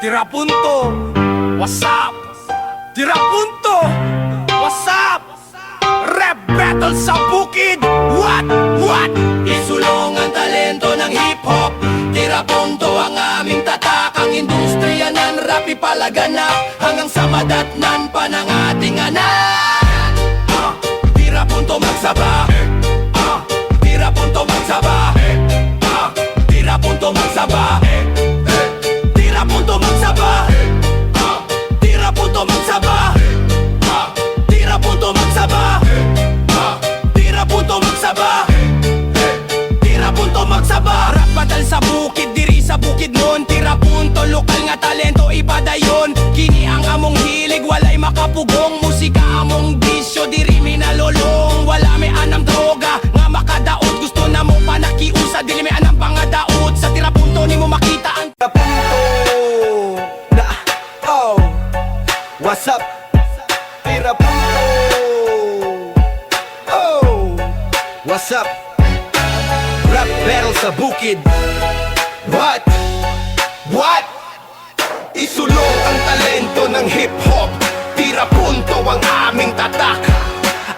Tira punto, what's up? Tira punto, what's up? Rap battle sa bukid, what? Isulong ang talento ng hip-hop. Tira punto ang aming tatak. Ang industriya ng rap ipalaganap hanggang sa madatnan pa ng ating anak. Tira punto magsaba, tira punto magsaba, tira punto magsaba, tira punto magsaba, tira punto magsaba, tira punto magsaba, tira punto magsaba, tira punto magsaba. Rap battle sa bukid, diri sa bukid nun. Tira punto, lokal nga talento, ipadayon. Kini ang among hilig, walay makapugong. Musika among bisyo, diri minalolong. Wala may anam droga, nga makadaot. Gusto na mo pa nakiusa, dili may anam pangadaot. Sa tira punto, ni mo makita ang tira punto na, oh, what's up? Tira punto, oh, what's up? Rap battle sa bukid, what? Isulong ang talento ng hip-hop. Tira punto ang aming tatak.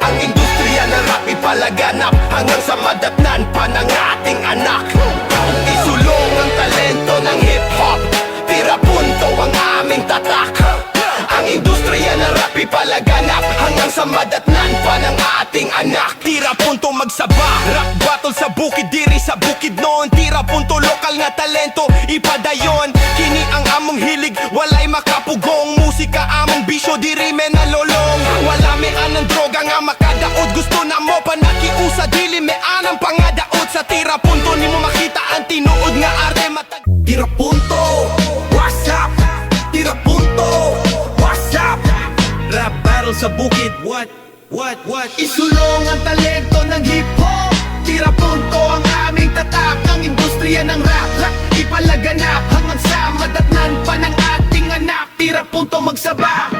Ang industriya ng rap ipalaganap hanggang sa madatnan pa ng ating anak. Isulong ang talento ng hip-hop. Tira punto ang aming tatak. Ang industriya ng rap ipalaganap hanggang sa madatnan pa ng ating anak. Tira punto magsaba, rap battle sa bukid, diri sa bukid noon. Tira punto, lokal nga talento, ipadayon. Kini ang among hilig, walay makapugong. Musika among bisyo, diri me nalolong. Wala me anang droga nga makadaot. Gusto na mo pa nakiusa, dili me anang pangadaot. Sa tira punto, ni mo makita ang tinuod nga arte matag. Tira punto, what's up? Tira punto, what's up? Rap battle sa bukid, what? Isulong ang talento ng hip-hop. Tira punto ang aming tatak. Ang industriya ng rap ipalaganap hanggang sa madatnan pa ng ating anak. Tira punto magsaba.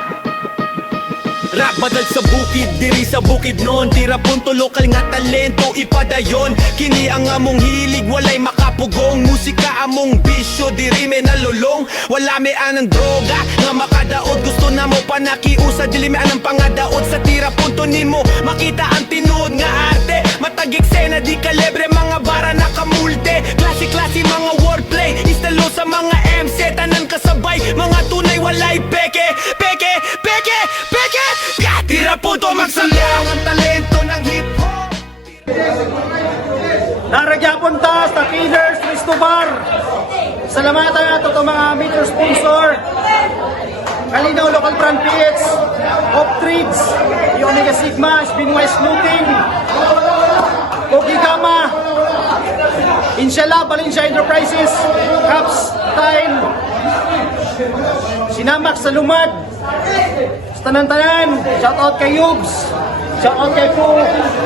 Rap battle sa bukid, diri sa bukid noon. Tira punto, lokal nga talento, ipadayon. Kini ang among hilig, walay makapugong. Musika among bisyo, diri me nalulong. Wala me anang droga, nga makadaot. Gusto na mo pa nakiusa, dili me anang pangadaot. Sa tira punto nimo, makita ang tinuod nga arte. Matagik sena, di kalebre, mga bara nakamulte. Klase-klase, mga wordplay, istalo sa mga MC. Tanan kasabay, mga tunay, walay peke. Tira punto magsalang ang talento ng hip-hop. Naragyapon ta sa Killers Cristobal. Salamatan nato itong mga major sponsor. Kalinaw Local Brand PH, Off Trades, Omega Sigma, Spinwise Looting, Okigama, Inshallah, Valencia Enterprises, Caps Time, Sinamax sa Lumad, sa Tanan-Tanan, shoutout kay Yugs, shoutout kay Fu,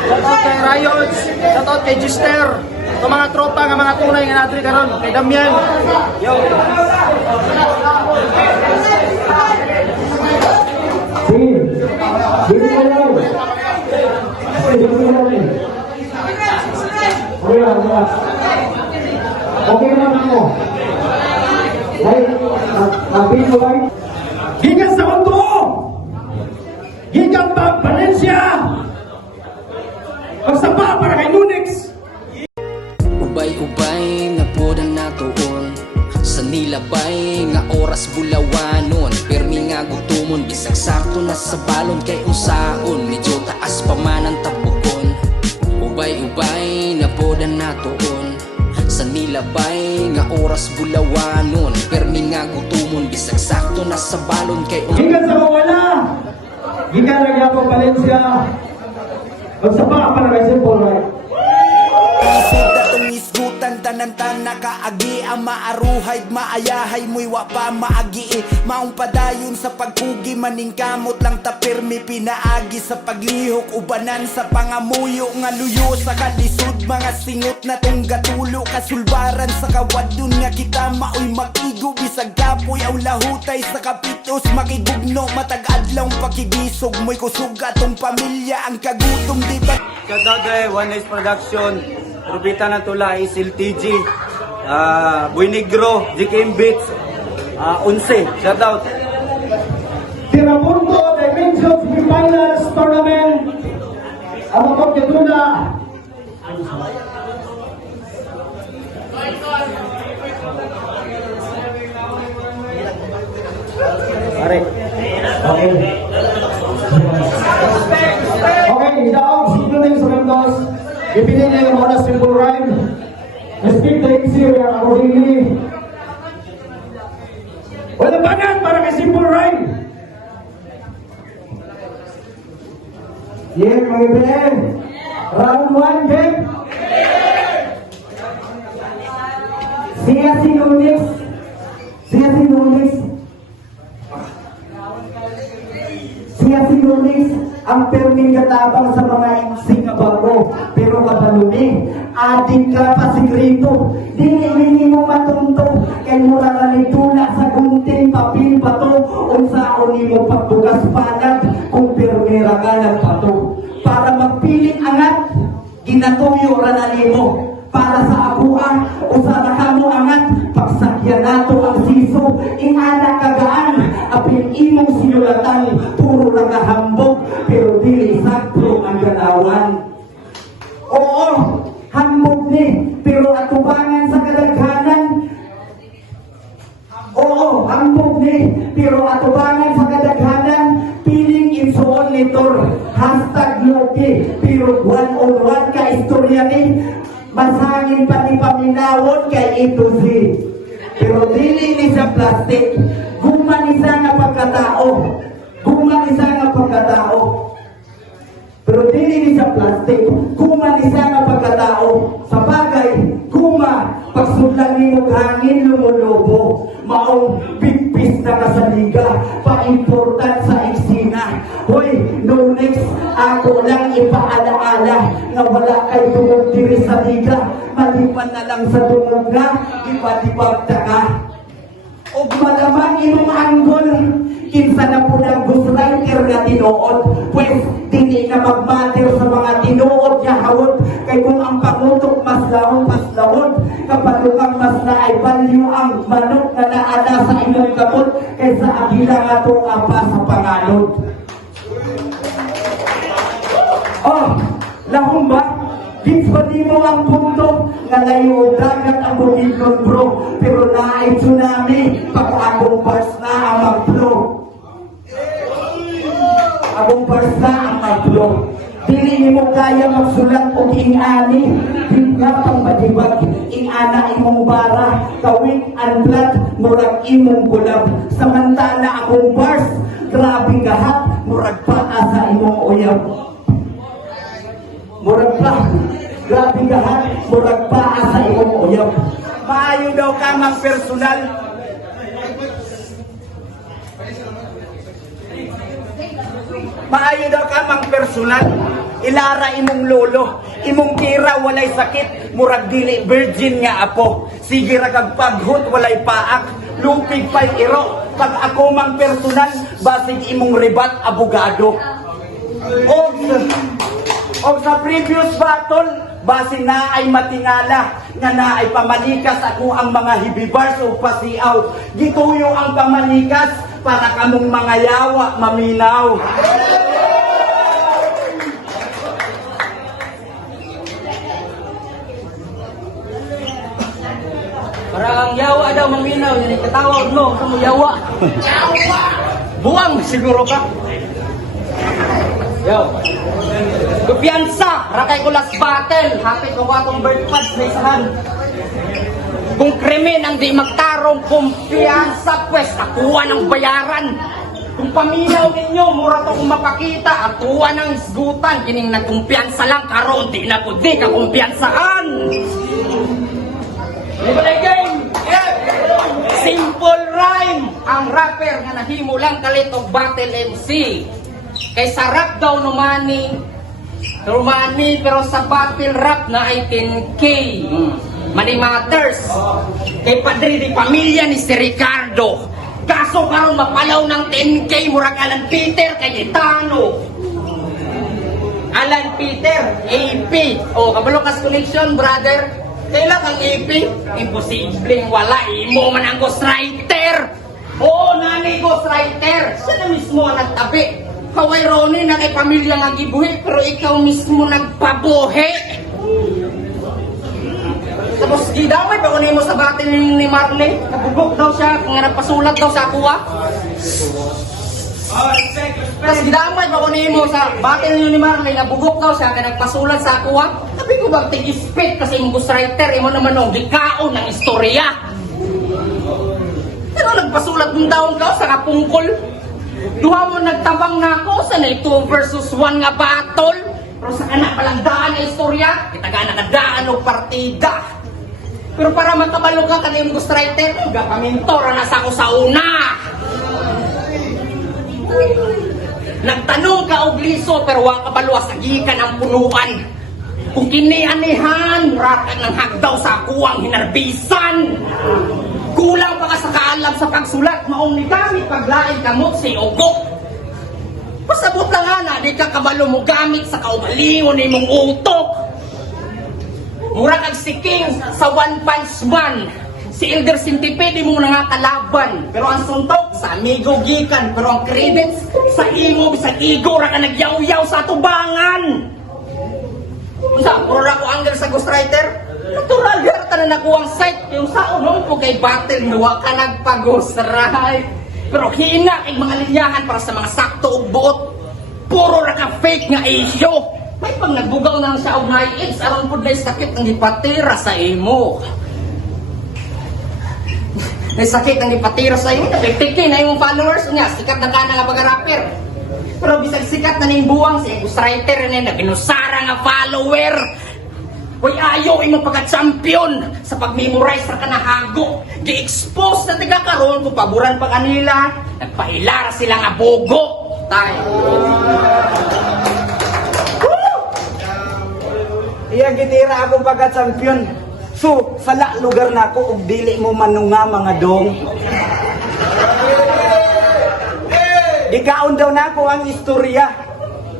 shoutout kay Riots, shoutout kay Gister, ito mga tropa nga mga tunay nga natri karon kay Damian. Yo. Okay naman ako. Gikan sa mundo! Gikan pa Valencia! Magsapa para kay Nunix! Ubay-ubay na podan natuon sa nilabay nga oras bulawanon. Permi nga gutumon, bisag sakto na sa balon. Kay unsaon, medyo taas pa man ang tabukon. Ubay-ubay na podan natuon sa nilabay nga oras bulawanon. Permi nga gutumon, bisag sakto na sa balon. Kay Gikan sa mawala! Gikan na nga po Valencia! Magsapa para kay Simple Right! Isip datong isgutan tanan-tan nakaagi ang maaruhay maayahay mo'y wa pa maagi maong padayon sa pagpugi maningkamot lang tapirmi pinaagi sa paglihok ubanan sa pangamuyo nga luyo sa kalisod mga singot na tong gatulo kasulbaran sa kawadun nga kita maoy mag-igo bisag gapoy aw lahutay sa kapitos makigugno matag-adlaw pakibisog mo'y kusog atong pamilya ang kagutom di ba Kadagay, One Nice Production, Rubita ng Tula, Isil TG, Buy Negro, GKM Beats, 11. Shout out. Tirapunto Dimensions Finals Tournament. Ang mga katuna. Pare. Okay. Okay, daog sino na yung sumundos. Ipinin niya yung mga simple rhyme. Speak the easy accordingly. Wala banat para kay simple rhyme. Yeah, mga ibe. Round 1, game. Siya si Nunes. Siya si Nunes. Siya si Lunis ang perming katabang sa mga Singapore pero kabalumi adik ka pa sikrito dili mo matunto kay mura na nitula sa gunting papil bato unsaon nimo pagbugas panag kung permera ka nagpato para magpiling angat ginatuyo ra na nimo para sa abuan usara ka mo angat pagsakyan nato ang siso ingana kagaan apil imong sinulatan puro nakahambog pero dili sakto ang ganawan oo hambog ni pero atubangan sa kadaghanan oo hambog ni pero atubangan sa kadaghanan piling insuon nitor #Loki pero one-on-one ka istorya ni masangin pati paminawon kay ito si pero dili ni sa plastic gumanisa nga pagkatao gumanisa nga pagkatao pero dili ni sa plastic gumanisa nga pagkatao sa bagay guma pagsudlan ni mo hangin lumulubo maong bigpis na kasaliga pa-important sa eksena hoy no next ako lang ipaalaala nga wala kay dungog diri sa liga malipan na lang sa dungog nga ipadibagta ka og malamang imong anggol kinsa na po ng ghostwriter nga tinuod pues dili na magmatter sa mga tinuod nga hawod kay kung ang pangutok mas lawod kapalukang mas na ay value ang manok na naana sa imong kamot kaysa agila nga to apa sa pangalod oh lahong ba gits ba di mo ang punto nga layo dagat ang bumilon bro pero naay tsunami pag akong bars na ang mag-flow akong bars na ang mag-flow dili mo kaya magsulat o ing-ani bigla pang badibag ing-ana imong bara kawik unblood murag imong gulab samantala akong bars grabe kahat murag paa sa imong uyab murag pa grabe kahat murag paa sa imong uyab maayo daw ka mang personal maayo daw ka mang personal ilara imong lolo imong kira walay sakit murag dili virgin nga apo sige ra kag paghut walay paak lupig pay iro pag ako mang personal basig imong ribat abogado og sa previous battle base na ay matingala nga na ay pamanikas ako ang mga hibibars o pasiaw gituyo ang pamanikas para kamong mga yawa maminaw para ang yawa daw maminaw yan katawag no sa mo yawa buwang siguro ka yo kumpiyansa rakay ko last battle hapit ko akong bird pads na isahan kung krimen ang di magtarong kumpiyansa pues akuha ng bayaran kung paminaw ninyo mura to kung mapakita akuha ng isgutan kining nagkumpiyansa lang karon di na po di ka kumpiyansaan Libre game! Simple rhyme! Ang rapper nga nahimo lang kalitog battle MC. Kay sarap daw numani pero sa battle rap na ay 10K. Money matters. Kay padre di pamilya ni si Ricardo. Kaso karon mapalaw ng 10K murag Alan Peter kay Itano. Alan Peter, AP. O, Kabalokas Connection, brother. Kailan kang AP? Imposibleng wala. Imo man ang ghostwriter. Si ghostwriter, siya na mismo ang nagtabi. Kaway Ronnie na kay pamilya nga gibuhi, pero ikaw mismo nagpabuhi. Tapos gidamay pa kunin mo sa batin ni Marley. Nabugok daw siya, kung nagpasulat daw sa kuha. Tapos gidamay pa kunin mo sa batin ni Marley, nabugok daw siya, kaya nagpasulat sa kuha. Sabi ko ba, tig-spit kasi yung ghostwriter, imo naman ang gikaon ng istorya. Pero nagpasulat ng daon ka sa kapungkol. Duha mo nagtabang na ako sa na 2 versus 1 nga battle. Pero sa anak palang daan na istorya, kita ka nakadaan o partida. Pero para matabalo ka kaniyong ghostwriter, gapamintora na sa ako sa una. Nagtanong ka og liso pero wang kabalo sa gikan ang punuan. Kung kinianihan, murakan ng hagdaw sa kuwang hinarbisan. Kulang pa ka sa kaalam sa pagsulat, maong ni gamit paglain kamot si ugok. Pasabot lang ana, di ka kabalo mo gamit sa kaugalingon ni mong utok. Mura kag si King sa One Punch Man. Si Elder Sintipede mo na nga kalaban. Pero ang suntok sa amigo gikan. Pero ang credits sa imo bisag igo ra ka nagyaw-yaw sa tubangan. Unsa, puro ra ko angel sa ghostwriter? Natural garta na nakuha ang site. Yung sa unong po kay battle, nuwa ka nagpag-ghostwrite. Pero hina kay mga linyahan para sa mga sakto o buot. Puro ra ka fake nga issue. May pang nagbugaw na siya og AIDS aron pud na sakit ang ipatira sa imo. May sakit ang ipatira sa imo, tiki na imong followers niya, sikat na ka na nga pag-rapper. Pero bisag sikat na ning buwang si ghostwriter ni nabinusara nga follower. Uy, ayaw imong pagka-champion sa pag-memorize ra ka na hago. Gi-expose na tiga karon kung paboran pa kanila, nagpailara sila nga bogo. Tay. Iya gitira akong pagka-champion. So, sala lugar na ako ug dili mo manunga mga dong. Gigaon daw na ako ang istorya.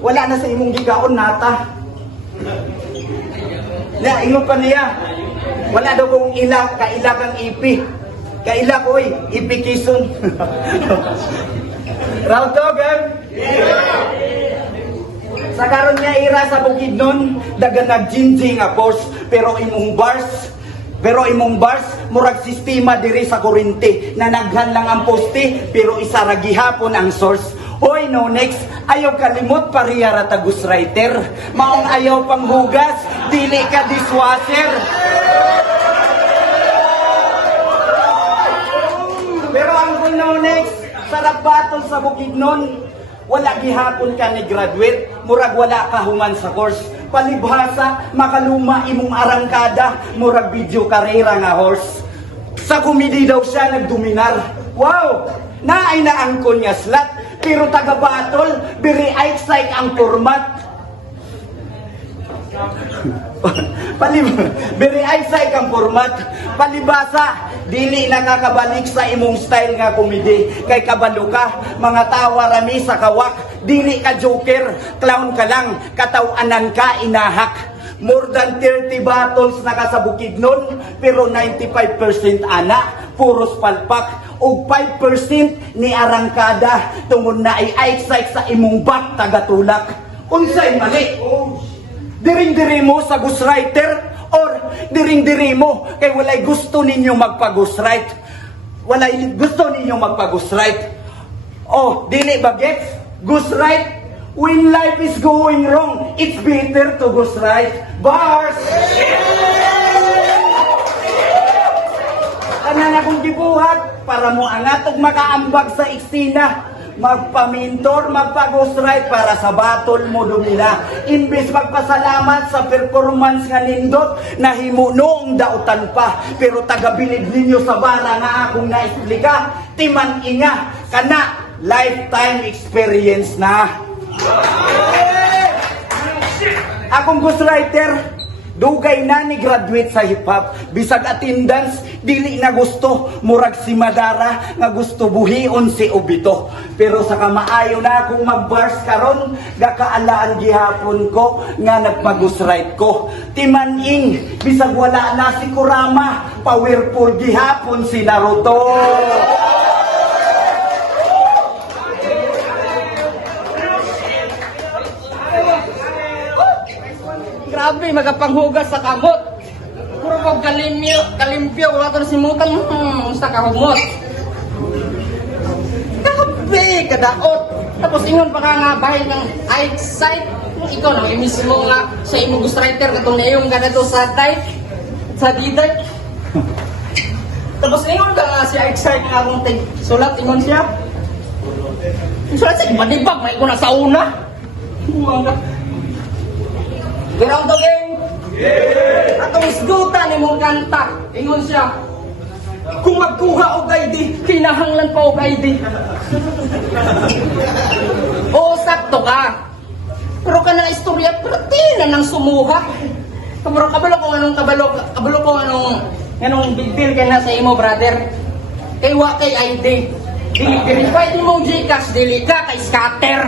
Wala na sa imong gigaon nata. Na ingon pa niya. Wala daw kong kaila kang ipi. Kaila ko ipi kison. Round to, girl. Sa karon nga ira sa Bukidnon, daga nagjinji nga boss, pero imong bars, murag sistema diri sa kurente, na naghan lang ang poste, pero isa ra gihapon ang source. Hoy, no next, ayaw kalimot pariya ra ta ghostwriter, maong ayaw panghugas, dili ka dishwasher. Pero ang no next, sarap battle sa Bukidnon, wala gihapon ka ni graduate, murag wala ka human sa course. Palibhasa, makaluma imong arangkada, murag video karera nga horse. Sa komedi daw siya nagdominar. Wow! Naay na ang konya slot, pero taga-battle, very outside ang format. Very outside ang format. Palibasa, dili nakakabalik sa imong style nga komedi. Kay kabalo ka, mga tawa rami sa kawak. Dili ka joker, clown ka lang, katawanan ka, inahak. More than 30 battles na ka sa Bukidnon, pero 95% ana, puros palpak. O 5% ni arangkada, tungod na ay outside sa imong bak tagatulak. Unsay mali? Diring-diri mo sa ghostwriter or diring-diri mo kay walay gusto ninyo magpa-ghostwrite. Walay gusto ninyo magpa-ghostwrite. Oh, dili ba gets? Ghostwrite? When life is going wrong, it's better to ghostwrite. Bars! Tanan akong gibuhat para mo angatog makaambag sa eksena. Magpa-mentor, magpa-ghostwrite para sa battle mo dumila. Imbes magpasalamat sa performance nga nindot, nahimo noong dautan pa. Pero tagabilid ninyo sa bara nga akong naisplika, timan inga, kana lifetime experience na. Akong ghostwriter, dugay na ni graduate sa hip-hop. Bisag attendance, dili na gusto. Murag si Madara, nga gusto buhion si Obito. Pero sa kamaayo na akong mag-bars karon, gakaalaan gihapon ko, nga nagpag-ghostwrite ko. Timaning, bisag wala na si Kurama, powerful gihapon si Naruto. Grabe, magapanghugas sa kamot. Puro ko kalimpyo, wala ko na simutan. Musta kahumot. Grabe, kadaot. Tapos ingon pa ka nga, bahay ng eyesight. Ikaw na, mismo nga, sa imong ghostwriter, katong nayong ganito sa diet, sa diet. Tapos ingon ka nga, si eyesight nga akong sulat, ingon siya. Sulat sa ibadibag, may ko na sa una. Ground again! Yeah! Atong isgutan ni mong kanta, ingon siya. Kung magkuha og ID, kinahanglan pa og ID. Oo, sakto ka. Pero ka na istorya, pati na nang sumuha. Pero kabalo ko anong big deal ka na sa imo, brother. Kay wa kay ID. Dili verified mo Gcash, dili ka kay scatter.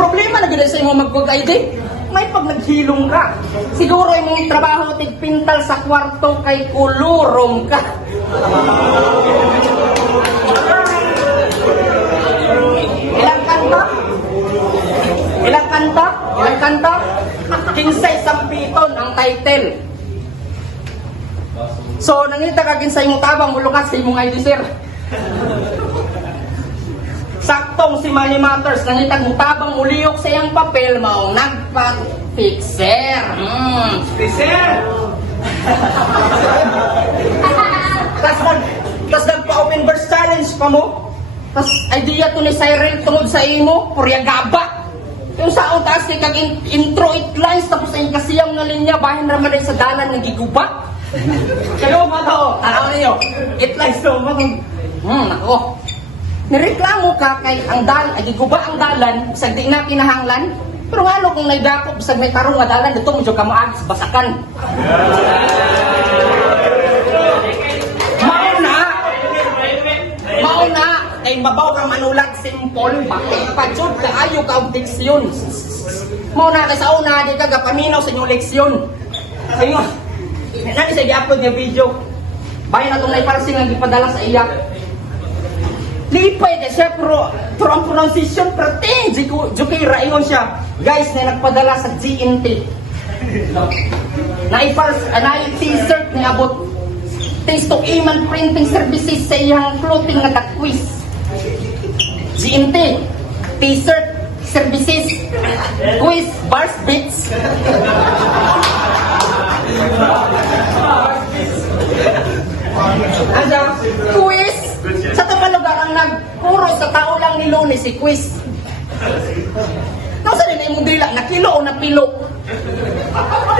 Problema na gila sa imo mag-ID. May pag naghilong ka. Siguro imong trabaho tigpintal sa kwarto kay kulurong ka. Ilang kanta? Ilang kanta? Ilang kanta? Kinsay Sampiton ang title. So, nangita ka kinsay mong tabang mulukas sa imong ID, sir. Saktong si Money Matters, nangitag mo tabang uliyok sa iyang papel, maong nagpa-fixer. Fixer! Tas nagpa-open verse challenge pa mo. Tas idea to ni Cyril tungod sa imo, purya gaba. Yung saong taas kay kag intro 8 lines, tapos ay kasiyang nga linya, bahin naman sa dalan ng giguba. Kayo mga tao, tanaw ninyo, 8 lines to, ako. Nireklamo ka kay ang giguba ang dalan, bisag di na kinahanglan, pero nga kung naidakop, bisag may tarong nga dalan, dito mo ka maagis basakan. Mauna, kay mabaw kang manulat, simple, bakit pajud ka ayo ka ang diksyon. Mauna, kay sa una, di ka gapaminaw sa inyong leksyon. Sa inyo, nani sa i-upload niya video, bayan na itong naiparsing ang ipadala sa iya. Lipay na siya, pero ang pronunciation, prating, Jukay Rayon siya. Guys, na nagpadala sa GNT. Na-t-shirt ni abot. Thanks to Iman Printing Services sa iyang clothing na quiz. GNT, t-shirt, services, quiz, bars, bits. Asa, quiz. Sa tamang lugar ang nagpuro sa tao lang ni Lunes si quiz. Nasa rin yung dila, nakilo o napilo?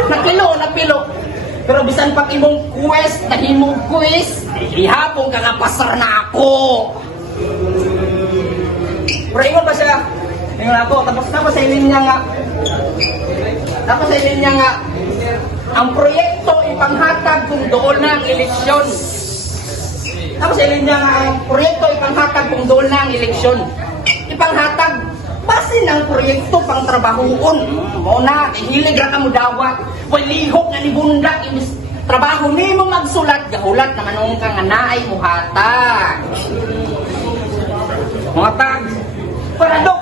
Nakilo o napilo? Pero bisan pag imong quest, nahimong quiz, ihapon ka nga pasar na ako. Pero ingon ba siya? Ingon ako, tapos sa linya nga, ang proyekto ipanghatag kung doon na ang eleksyon. Tapos ilin niya nga ang proyekto ipanghatag kung doon na ang eleksyon. Ipanghatag, base ng proyekto pang trabahoon. Muna, hilig ra ka mo dawat. Walihok nga ni bundak, inis trabaho ni mo magsulat, gahulat naman nung kang anaay mo hatag. Mga tag, paradox.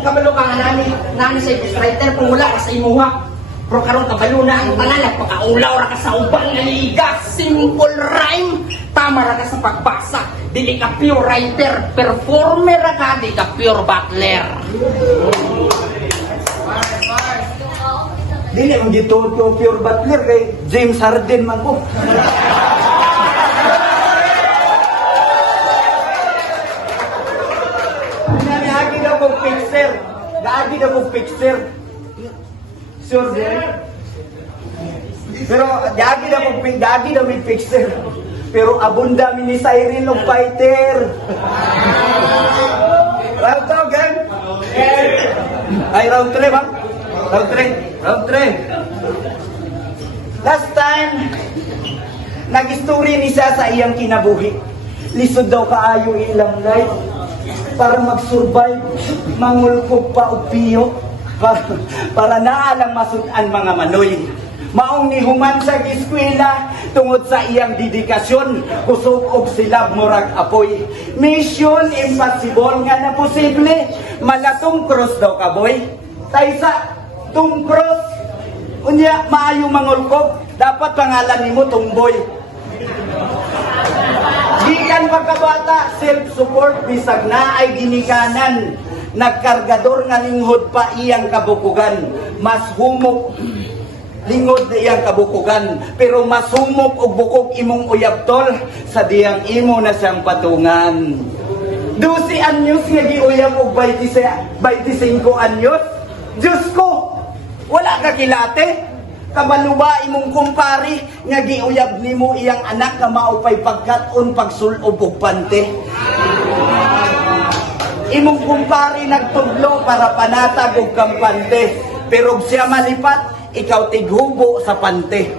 Kabalo ka nga nani sa writer kung wala ka sa imuha. Pero karong kabalo na ang tanan, nagpakaulaw ra ka sa ubang nga liga. Simple rhyme, tama ra ka sa pagbasa. Dili ka pure writer, performer ra ka, di ka pure battler. Dili mo dito pure butler kay James Harden man ko. Gaagi na kong fixer. Gaagi na kong fixer. Sure, pero gaagi na may fixer. Pero abunda mi ni Cyril og fighter. Round 2 gang. Ay round 3 ba? Round 3. Last time nag-story ni siya sa iyang kinabuhi. Lisod daw kaayo ilang life para mag-survive, mangulkog pa og piyo para naalang masudan mga manoy. Maong nihuman sa eskwela tungod sa iyang dedikasyon, kusog og silab murag apoy. Mission impossible nga na posible, malatong cross daw kaboy. Taysa, Tom Cruise, unya maayo mangulkog, dapat pangalan nimo Tumboy. Gikan pagkabata, self-support, bisag na ay ginikanan. Nagkargador nga linghod pa iyang kabukugan. Mas humok lingod na iyang kabukugan. Pero mas humok og bukog imong uyabtol sa diyang imo na siyang patungan. 12 anyos nga giuyab og 25 anyos. Diyos ko, wala ka kilate. Kabaluba imong kumpari nga giuyab nimo iyang anak nga maupay pagkat-on pagsulob og pante. Imong kumpari nagtudlo para panatag og kampante, pero og siya malipat, ikaw tighubo sa pante.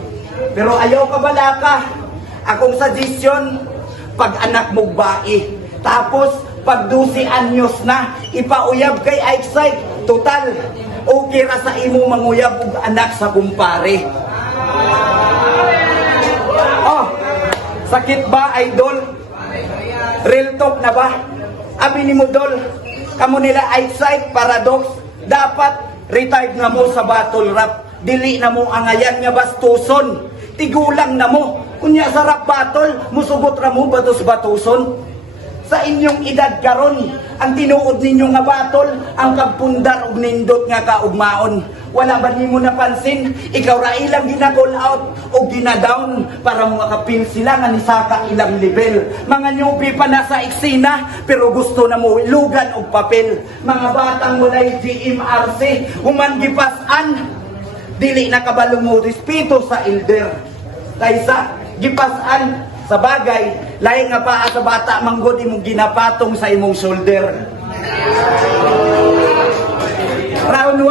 Pero ayaw ka balaka. Akong suggestion, pag anak mo bae, tapos pag 12 anyos na, ipauyab kay Excite. Total, okay ra sa imo manguyab og anak sa kumpare. Oh, sakit ba, idol? Real talk na ba? Abi ni mo, Dol, kamo nila Excite, Paradox, dapat retired na mo sa battle rap. Dili na mo angayan nga bastuson. Tigulang na mo. Kunya sa rap battle, musugot ra mo batos-batuson. Sa inyong edad karon, ang tinuod ninyo nga battle, ang kagpundar og nindot nga kaugmaon. Wala ba nimo napansin? Ikaw ra ilang gina-call out o gina-down para mo makapin sila nga nisaka ilang level. Mga newbie pa na sa eksena, pero gusto na mo ilugan og papel. Mga batang walay GMRC, human gipasan, dili na kabalo mo respeto sa elder. Kaysa gipasan sa bagay, lahi nga paa sa bata manggod imong ginapatong sa imong shoulder. Round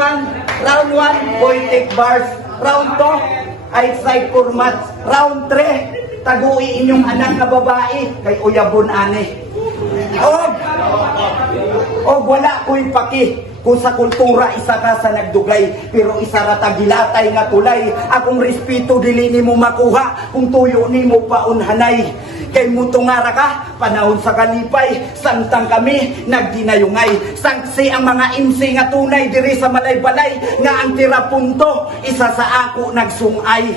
1, poetic bars. Round 2, outside format. Round 3, tagui inyong anak na babae kay uyabon ani. Og wala ko'y paki kung sa kultura isa ka sa nagdugay, pero isa ra tagilatay nga tulay. Akong respeto dili nimo makuha kung tuyo nimo paunhanay. Kay mutungara ka, panahon sa kalipay, samtang kami nagdinayungay. Sangsi ang mga MC nga tunay diri sa malay-balay, nga ang tira punto, isa sa ako nagsungay.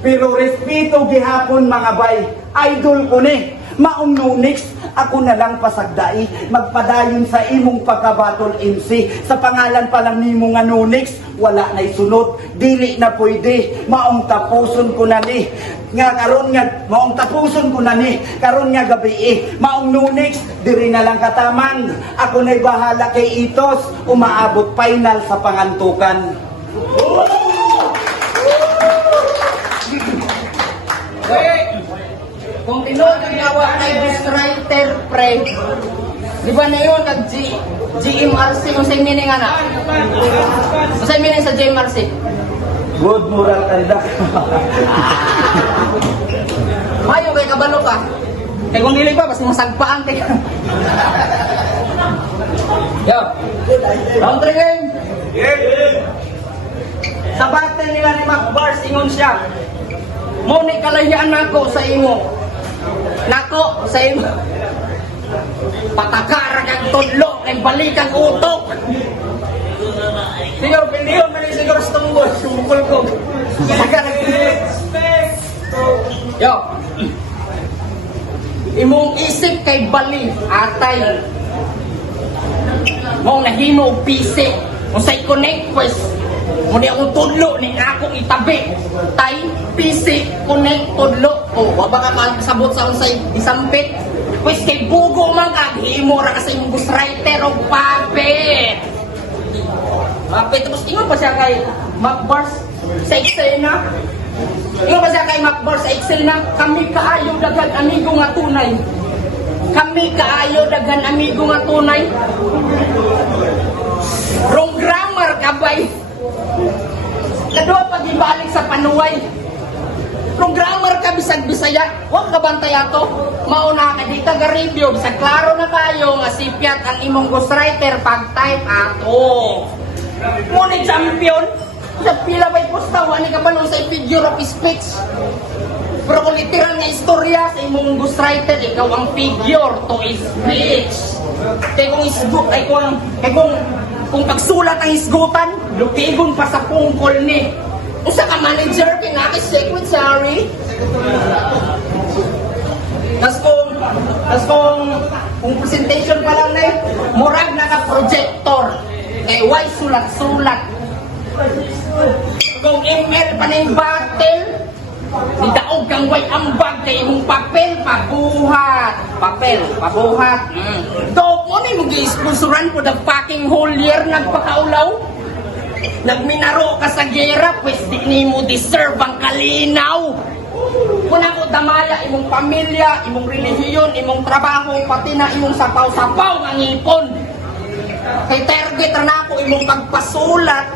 Pero respeto gihapon mga bay, idol ko ni, maong nunix, ako na lang pasagdai, magpadayon sa imong pagkabatol MC. Sa pangalan pa lang nimo nga nunix, wala na'y sunod, dili na pwede, maong tapuson ko na ni. Nga karon nga, maong tapuson ko na ni, karon nga gabi maong nunix, diri na lang kataman. Ako na'y bahala kay Itos, umaabot final sa pangantukan. Kung tinuod ang gawa kay ghostwriter, pre, di ba na yun, GMRC, kung sa'yo meaning anak? Kung sa'yo meaning sa GMRC? Good moral conduct. Mayo kay kabalo ka. Kaya kung dili pa, basta masagpaan kay Yo, round 3 game. Sa battle nila ni Macbars, ingon siya, Muni kalayaan nako sa imo. Nako sa imo. Patakara kang tudlo kay balikan utok. Siguro pindiyon man siguro sa tumbol, sumukol ko. Yo. Imong isip kay bali atay. Mao nahimo og pisik. Kung sa i-connect quest, muna akong tudlo ni akong itabi. Tay, pisik, connect, tudlo. O, waba ka kasabot sa unsay isampit. Pues kay bugo man ka, himo ra kasi yung ghostwriter o papet. Papet, tapos ingon pa siya kay Macbars sa Excel na. Ingon pa siya kay Macbars sa Excel na, kami kaayo daghan amigo nga tunay. Kami kaayo daghan amigo nga tunay. Wrong grammar kabay. Kadua pag ibalik sa panuway. Wrong grammar ka bisag Bisaya. Huwag ka bantay ato. Mauna ka di ka ga-review. Bisag klaro na tayo nga sipyat ang imong ghostwriter pag-type ato. Ngunit champion. Sa pila ba'y postawa ni kabalong sa figure of speech. Pero kung literal nga istorya sa imong ghostwriter, ikaw ang figure to speech. Kaya kung isbook ay kung Kung pagsulat ang isgutan, lutigon pa sa pungkol ni. Usa ka manager, pinakis secretary. Tas kung presentation pa lang na murag na ka projector. Kay why sulat-sulat. Kung email pa na yung battle, nidaog kang way ambag kay imong papel, pabuhat. Papel, pabuhat. Dok mo ni mong i-sponsoran po the fucking whole year nagpakaulaw. Nagminaro ka sa gera, pwes di ni mo deserve ang kalinaw. Kung ako damaya imong pamilya, imong relihiyon, imong trabaho, pati na imong sapaw-sapaw ng ipon. Kay target na ako imong pagpasulat.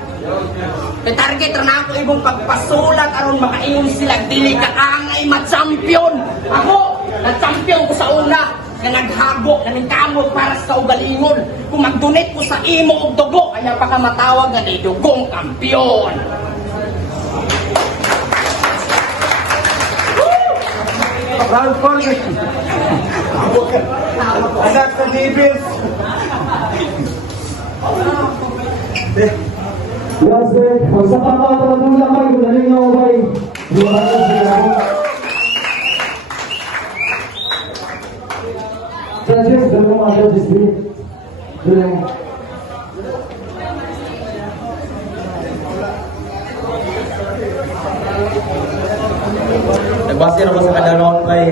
Kay target na ako imong pagpasulat aron makaingon sila dili ka angay ma-champion. Ako, nag-champion ko sa una nga naghago, nga nagkamot para sa ugalingon. Kung mag-donate ko sa imo og dugo, kaya pa ka matawag nga ni dugong kampiyon. Round 4. Anak sa Davis. Yes, sir. Kung sa pagkakataon lang kayo, galing nga ubay. Judges, doon mo mga judges din. Doon lang. Nagbase na ko sa kada round by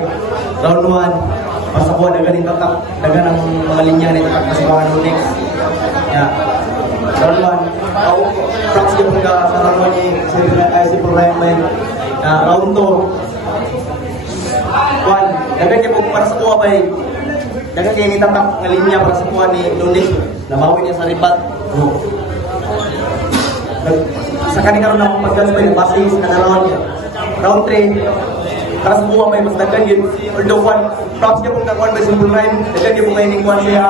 round 1. Basta ko dagan ng tatak, dagan ng mga linya ni tatak kasi mga next. Yeah. Round 1. Props yung mga karamo ni si Ryan. Round 2. 1. Dagan niya po para sa kuha by dagan kayo ni tatak ng linya para sa kuha ni Lunes. Namawi niya sa ribat. Sa kanina ron akong pag-dance by base sa kada round niya. Round 3, para sa buwa may mas dagan yun. Although props niya kung kakuan by Simple Rhyme, dagan niya po may ningkuan siya.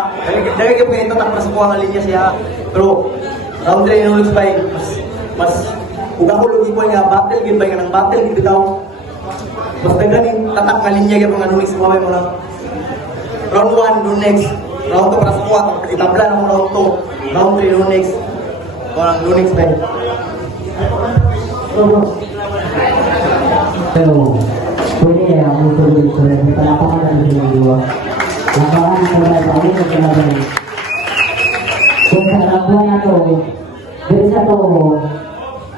Dagan niya po yung tatak para sa buwa nga linya siya. Pero, round 3 yung by, mas kung ako lugikuan nga battle, gin ba nga ng battle, gin bitaw. Mas dagan yung tatak nga linya yung mga nunik sa buwa mo lang. Round 1, no next. Round 2 para sa buwa, itabla na mo round 2. Round 3, no next. Parang no next by. Pero, pwede kaya ako tuloy ko rin. Palapakan na ng diwa. Lapakan na ba sa akin o kalaban? Kung sa labuan na to, dito sa to,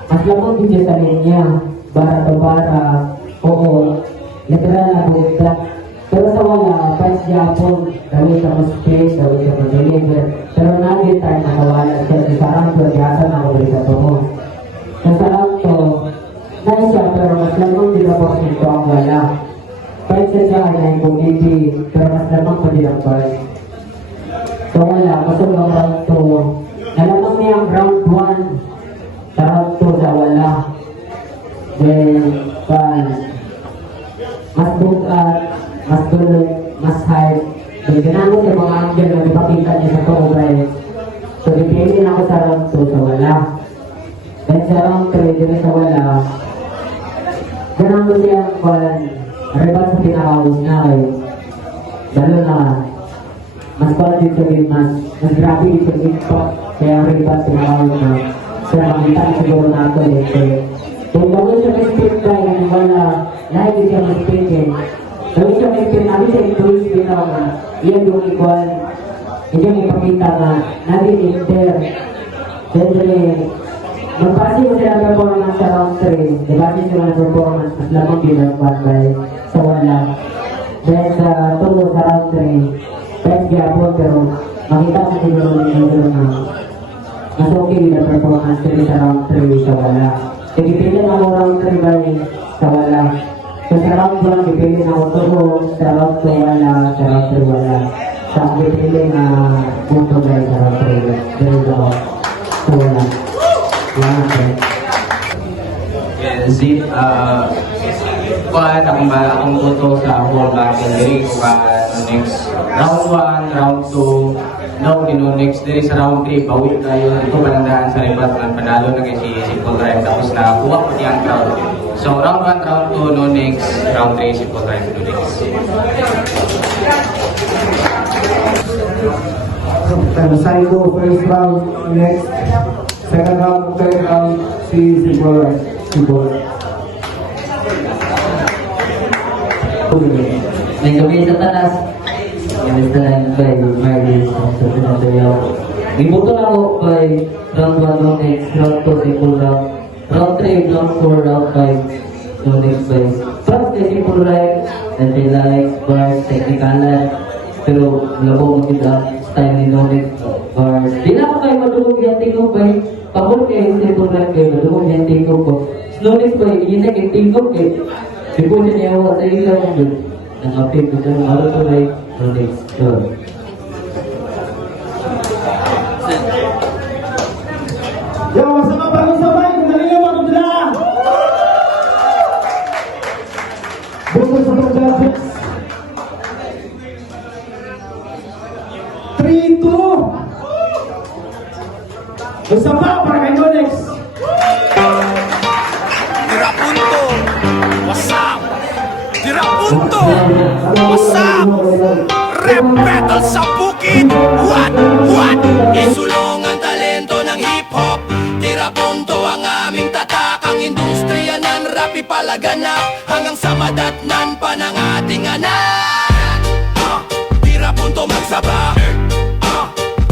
mas labot din sa linya. Bara to bara, oo, literal na buta. Pero sa wala, pans Japon, gawin sa space, gawin sa mag-deliver. Pero naging tayo nakawala siya. Isarang pagyasan ako dito sa to. Sa lang to, nice siya, pero mas lamang din ako ito ang wala. Kahit siya na yung community, pero mas lamang pa din ang bal. So wala, masuk ang round 2. Nalamang niya ang round 1. Sa round 2 sa wala. Then, mas bukat, mas tulog, mas hype. Then, ginamit yung mga angel na ipakita niya sa Tobay. So, dipili na ako sa round 2 sa wala. Then, sa round 3, din sa wala. Ganang mo siya ang rebat sa pinakaus na kayo. Lalo na, mas quality sa mas grabe ito impact. Kaya rebat sa pinakaus na. Kaya makita siguro na ito dito. Kung gawin siya may speak tayo, wala, lahat siya may speaking. Gawin siya may speak, namin siya influence din ako na, iyan yung equal. Hindi mo ipakita na, natin inter. Then, magpasi mo sila ang performance sa round 3. Dibati sila ng performance at lamang binagpan by sa wala. Then sa tulo sa round 3, best gapon pero makita mo siguro nito na mas okay yung performance nila sa round 3 sa wala. So ipilin ako round 3 by sa wala. So sa round 1, ipilin ako tulo, sa round 2 wala, sa round 3 wala. Sa ipilin na punto by sa round 3. There ako. So wala. Yes, akong tuto sa whole battle diri ko next round 1, round 2, no next diri sa round 3 bawi tayo ito palandahan sa ribat ng panalo na kay si Simple Rhyme tapos na kuha ko niyang crowd. So round 1, round 2, no next, round 3 Simple Rhyme no next. Psycho, first round, next. Second round, third round, si Simple. May gabi sa tanas. Kamistahan by Marlies sa Pinatayaw. Ibuto na ako by round 1, round 8, round 2, simple round. Round 3, round 4, round 5. So next by first day simple rhyme, then they like bars, technicalan. Pero labo mo kita style ni Nonic bars. Di na ako kayo madugog yung tingog by pabor kayo simple rhyme kayo madugog yung tingog ko. Nonic by iinak yung tingog kayo. Di po niya niyawa sa ilang mo. Nang-update ko dyan, malo to like Nonic. So, Yo, sama baru sabay, kembali mo mga dula. Buko sa pagdasit. 3-2. Isa pa para kay Nonex. Tira punto, what's up? Tira punto, what's up? Rap battle sa bukid, what? Isulong ang talento ng hip-hop. Tira punto ang aming tatak. Ang industriya ng rap ipalaganap hanggang sa madatnan pa ng ating anak. Tira punto magsaba,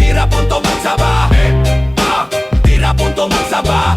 tira punto magsaba, tira punto magsaba.